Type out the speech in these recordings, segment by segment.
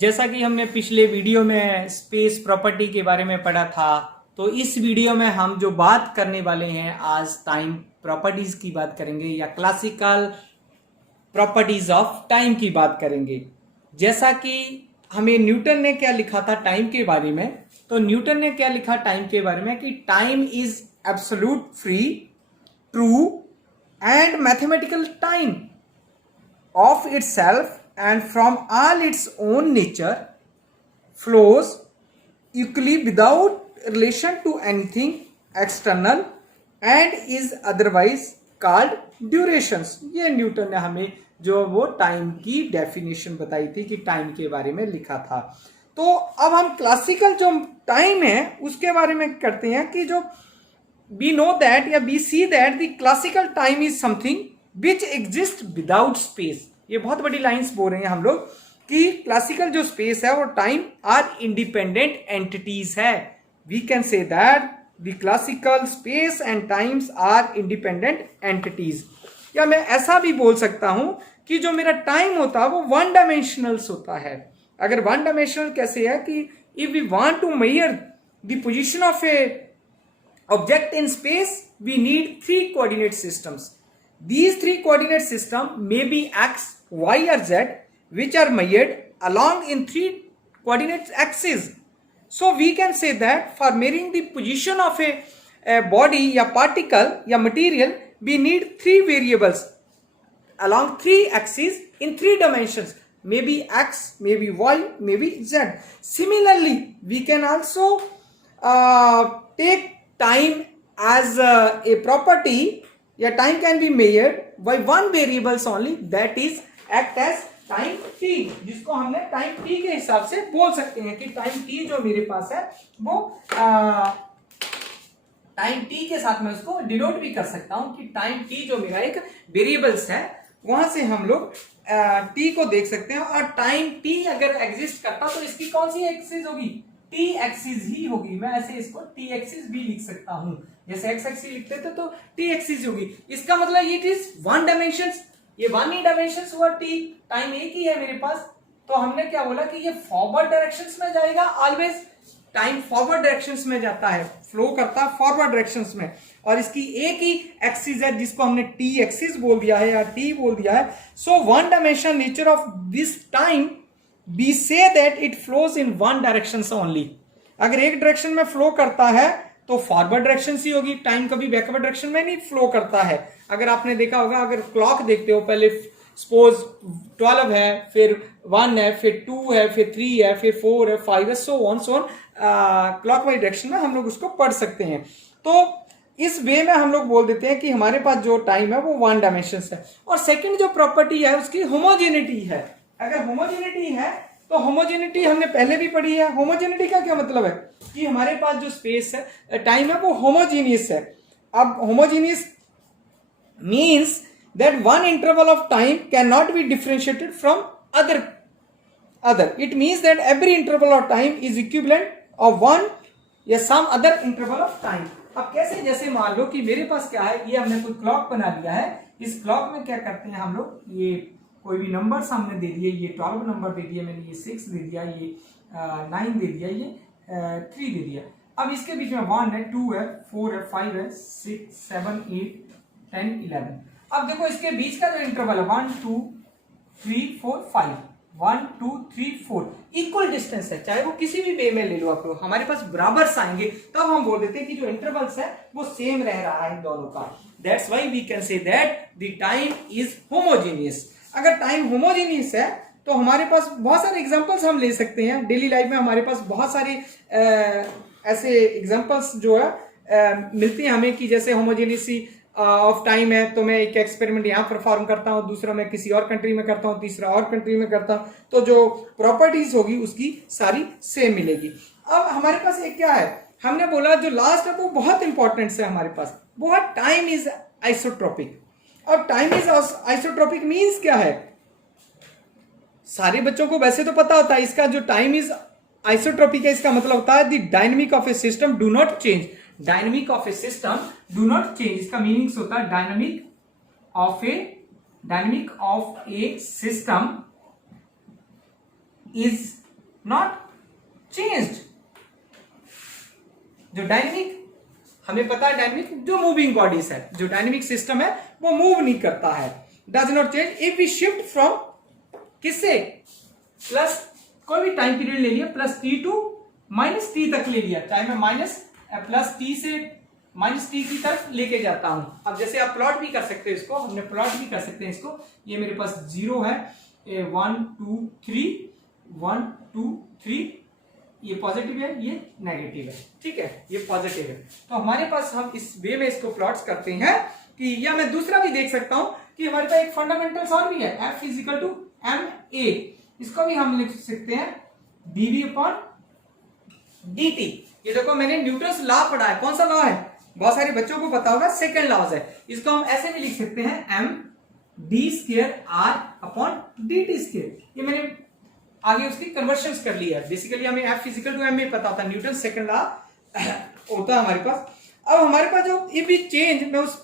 जैसा कि हमने पिछले वीडियो में स्पेस प्रॉपर्टी के बारे में पढ़ा था, तो इस वीडियो में हम जो बात करने वाले हैं आज टाइम प्रॉपर्टीज की बात करेंगे या क्लासिकल प्रॉपर्टीज ऑफ टाइम की बात करेंगे। जैसा कि हमें न्यूटन ने क्या लिखा था टाइम के बारे में, तो न्यूटन ने क्या लिखा टाइम के बारे में कि time is absolute free, true and mathematical time of itself and from all its own nature flows equally without relation to anything external and is otherwise called durations। ये न्यूटन ने हमें जो वो टाइम की डेफिनेशन बताई थी कि time के बारे में लिखा था। तो अब हम क्लासिकल जो टाइम है उसके बारे में करते हैं कि जो we know that या we see that the classical time is something which exist without space. ये बहुत बड़ी लाइंस बोल रहे हैं हम लोग कि क्लासिकल जो स्पेस है और टाइम आर इंडिपेंडेंट एंटिटीज है। We can say that the classical space and times are independent entities. या मैं ऐसा भी बोल सकता हूं कि जो मेरा टाइम होता है वो वन डायमेंशनल्स होता है। अगर वन डायमेंशनल कैसे है कि if we want to measure the position of a object in space we need three coordinate systems. These three coordinate system may be x, y or z which are measured along in three coordinate axes. So we can say that for measuring the position of a body या particle या material we need three variables along three axes in three dimensions, maybe x, maybe y, maybe z. Similarly we can also take time as a property या time can be measured by one variables only that is act as time T, जिसको हमने time T के हिसाब से बोल सकते हैं कि टाइम टी जो मेरे पास है वो टाइम टी के साथ मैं उसको डिनोट भी कर सकता हूं कि टाइम टी जो मेरा एक वेरिएबल्स है वहां से हम लोग टी को देख सकते हैं। और टाइम टी अगर एग्जिस्ट करता तो इसकी कौन सी एक्सिस होगी, टी एक्सिस ही होगी। मैं ऐसे इसको टी एक्सिस भी लिख सकता हूं, जैसे एक्स एक्सिस लिखते थे तो टी एक्सिस होगी। इसका मतलब इट इज वन डायमेंशन, ये वन ही डायमेंशन हुआ टी, टाइम एक ही है मेरे पास। तो हमने क्या बोला कि ये फॉरवर्ड डायरेक्शंस में जाएगा, ऑलवेज टाइम फॉरवर्ड डायरेक्शंस में जाता है, फ्लो करता है फॉरवर्ड डायरेक्शंस में। और इसकी एक ही एक्सिस है जिसको हमने टी एक्सिस बोल दिया है या टी बोल दिया है। So one dimension nature of this time we say that it flows in one direction only। अगर एक डायरेक्शन में फ्लो करता है तो फॉरवर्ड डायरेक्शन ही होगी, टाइम कभी बैकवर्ड डायरेक्शन में नहीं फ्लो करता है। अगर आपने देखा होगा, अगर क्लॉक देखते हो, पहले सपोज 12 है, फिर 1 है, फिर 2 है, फिर 3 है, फिर 4 है, 5 है, so on clock wise direction में हम लोग उसको पढ़ सकते हैं। तो इस वे में हम लोग बोल देते हैं कि हमारे पास जो टाइम है वो वन डायमेंशन है। और सेकेंड जो प्रॉपर्टी है उसकी होमोजेनिटी है। अगर होमोजेनिटी है तो होमोजेनिटी हमने पहले भी पढ़ी है। होमोजेनिटी का क्या मतलब है कि हमारे पास जो स्पेस है, टाइम है, वो होमोजीनियस है। अब homogeneous means that one interval of time can not be differentiated from other. It means that every interval of time is equivalent of one या some other interval of time. अब कैसे, जैसे मान लो कि मेरे पास क्या है, ये हमने कोई क्लॉक बना लिया है। इस क्लॉक में क्या करते हैं हम लोग, ये कोई भी नंबर सामने दे दिए, ये 12 नंबर दे दिया मैंने, ये 6 दे दिया, ये 9 दे दिया, ये 3 दे दिया। अब इसके बीच में 1 है, 2 है, 4 है, 5 है, 6, 7, 8, 10, 11। अब देखो इसके बीच का जो इंटरवल है 1, 2, 3, 4, 5, 1, 2, 3, 4 इक्वल डिस्टेंस है, चाहे वो किसी भी वे में ले लो आप लोग, हमारे पास बराबर आएंगे, तब हम बोल देते हैं कि जो इंटरवल्स है वो सेम रह रहा है दोनों का। That's why we can say that the time is homogeneous. अगर टाइम होमोजेनियस है तो हमारे पास बहुत सारे एग्जांपल्स हम ले सकते हैं। डेली लाइफ में हमारे पास बहुत सारे ऐसे एग्जांपल्स जो है मिलती हैं हमें कि जैसे होमोजेनियसी ऑफ टाइम है तो मैं एक एक्सपेरिमेंट यहाँ परफॉर्म करता हूँ, दूसरा मैं किसी और कंट्री में करता हूँ, तीसरा और कंट्री में करता हूँ, तो जो प्रॉपर्टीज होगी उसकी सारी सेम मिलेगी। अब हमारे पास एक क्या है, हमने बोला जो लास्ट है वो बहुत इंपॉर्टेंट है हमारे पास, वो है टाइम इज आइसोट्रोपिक। अब टाइम इज आइसोट्रोपिक मींस क्या है, सारे बच्चों को वैसे तो पता होता है इसका जो टाइम इज आइसोट्रोपिक है, इसका मतलब होता है the dynamic of A system do not change. Dynamic of A system do not change, इसका मीनिंग्स होता है dynamic of A system is not changed. जो डायनेमिक, हमें पता है डायनेमिक जो मूविंग बॉडीज है, जो डायनेमिक सिस्टम है वो मूव नहीं करता है, does not change if we shift from किससे, प्लस कोई भी टाइम पीरियड ले लिया plus T to minus T तक ले लिया, चाहे मैं माइनस प्लस टी से माइनस टी की तरफ लेके जाता हूं। अब जैसे आप प्लॉट भी कर सकते हो इसको, हमने प्लॉट भी कर सकते हैं इसको, ये मेरे पास 0 है, 1 2 3 1 2 3, ये पॉजिटिव है ये नेगेटिव है, ठीक है, ये पॉजिटिव है। तो हमारे पास हम इस वे में इसको प्लॉट्स करते हैं कि, या मैं दूसरा भी देख सकता हूं कि हमारे पास एक फंडामेंटल्स और भी है, F is equal to M A, इसको भी हम लिख सकते हैं dv अपॉन dt। ये देखो मैंने न्यूटन्स लॉ पढ़ा है, कौन सा लॉ है, बहुत सारे बच्चों को पता होगा, सेकंड लॉज है। इसको हम ऐसे भी लिख सकते हैं m d square r upon dt square. ये मैंने आगे उसकी कन्वर्शंस कर लिया है। बेसिकली हमें F फिजिकल टू m में पता था, न्यूटन सेकंड लॉ होता है हमारे पास। अब हमारे पास जो इफ वी चेंज, मैं उस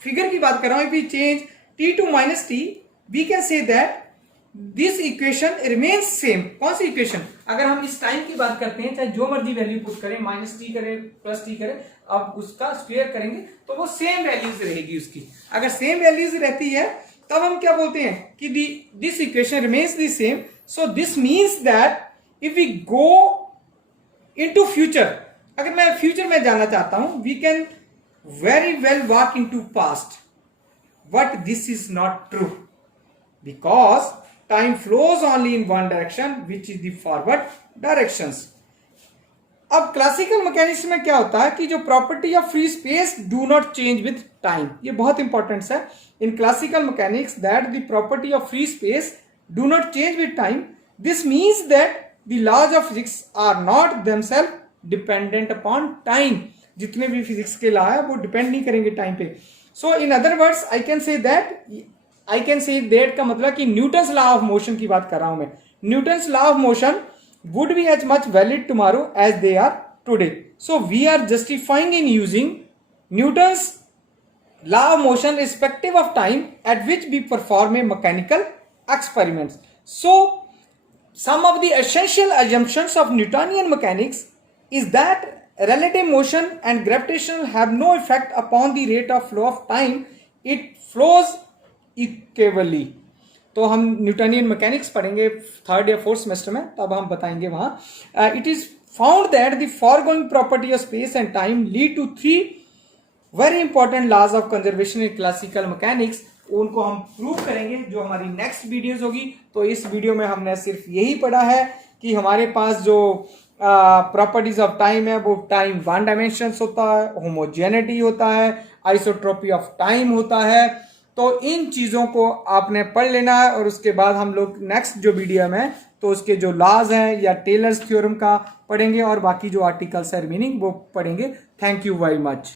फिगर की बात कर रहा हूं, if we change t to minus T, we can say that this equation remains same. कौन सी इक्वेशन, अगर हम इस टाइम की बात करते हैं, चाहे जो मर्जी वैल्यू पुट करें, माइनस टी करें प्लस टी करें, अब उसका स्क्वायर करेंगे तो वो सेम वैल्यूज रहेगी उसकी। अगर सेम वैल्यूज रहती है तब हम क्या बोलते हैं कि this equation remains the same. So this means that if we go into future, अगर मैं फ्यूचर में जाना चाहता हूं, we can very well walk into past, but this is not true because time flows only in one direction which is the forward directions। अब classical mechanics में क्या होता है कि जो property of free space do not change with time, ये बहुत important है in classical mechanics, that the property of free space do not change with time. This means that the laws of physics are not themselves dependent upon time. जितने भी physics के law है वो depend नहीं करेंगे time पे। So in other words I can say that का मतलब कि न्यूटन्स लॉ ऑफ मोशन की बात कर रहा हूं मैं। Newton's law of motion would be as much valid tomorrow as they are today. So we are justifying in using Newton's law of motion respective of time at which we perform a mechanical experiments. So some of the essential assumptions of Newtonian mechanics is that relative motion and gravitational have no effect upon the rate of flow of time. It flows equally। तो हम Newtonian mechanics पढ़ेंगे 3rd या 4th semester में, तब हम बताएंगे वहां। It is found that the foregoing property of space and time lead to 3 very important laws of conservation in classical mechanics. उनको हम प्रूव करेंगे जो हमारी नेक्स्ट वीडियोस होगी। तो इस वीडियो में हमने सिर्फ यही पढ़ा है कि हमारे पास जो प्रॉपर्टीज ऑफ टाइम है वो टाइम 1 डायमेंशंस होता है, होमोजेनिटी होता है, आइसोट्रोपी ऑफ टाइम होता है। तो इन चीज़ों को आपने पढ़ लेना है और उसके बाद हम लोग नेक्स्ट जो वीडियो में तो उसके जो लॉज हैं या टेलर्स थ्योरम का पढ़ेंगे और बाकी जो आर्टिकल्स है मीनिंग वो पढ़ेंगे। Thank you very much.